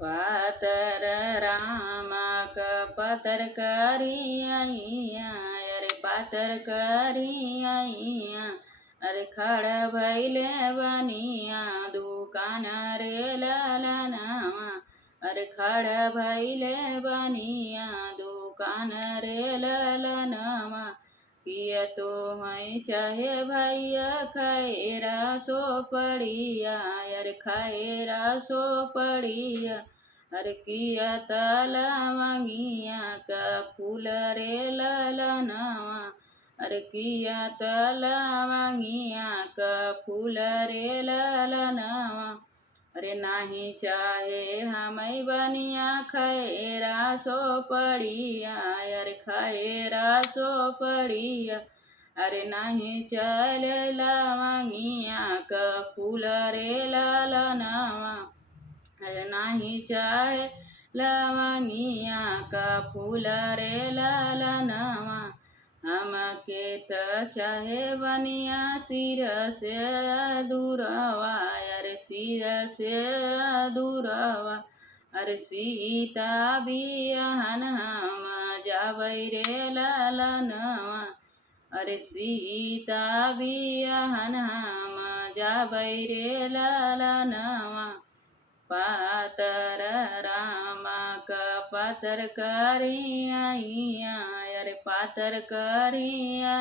पातर रामा का पातर करिया, अरे पातर करिया, अरे खड़ा भैले बनिया दुकान रे ललनावा, अरे खड़ा भैले बनिया दुकान रे ललनावा। किया तो मैं चाहे भैया खैरा सो पड़िया, अरे खैरा सो पड़िया, अरे किया तला मंगिया का फूल रे ललनावा, अरे किया तला मंगिया का फूल रे ललनावा। अरे नाही चाहे हमें बनिया खैरा सो पड़िया, अरे खैरा सो पड़िया, अरे नहीं चले लवंगिया का फूल रे ललनावा, अरे नहीं चाहे लवंगिया का फूल रे ललनावा। हमके तो चाहे बनिया सिर से दूरवा, अरे सिर से दूरवा, अरे सीता बियाहन हम जाबै रे ललनवा, अरे सीता बियाहन हम जाबै रे ललनवा। पातर रामा का पातर करिया, अरे पातर करिया।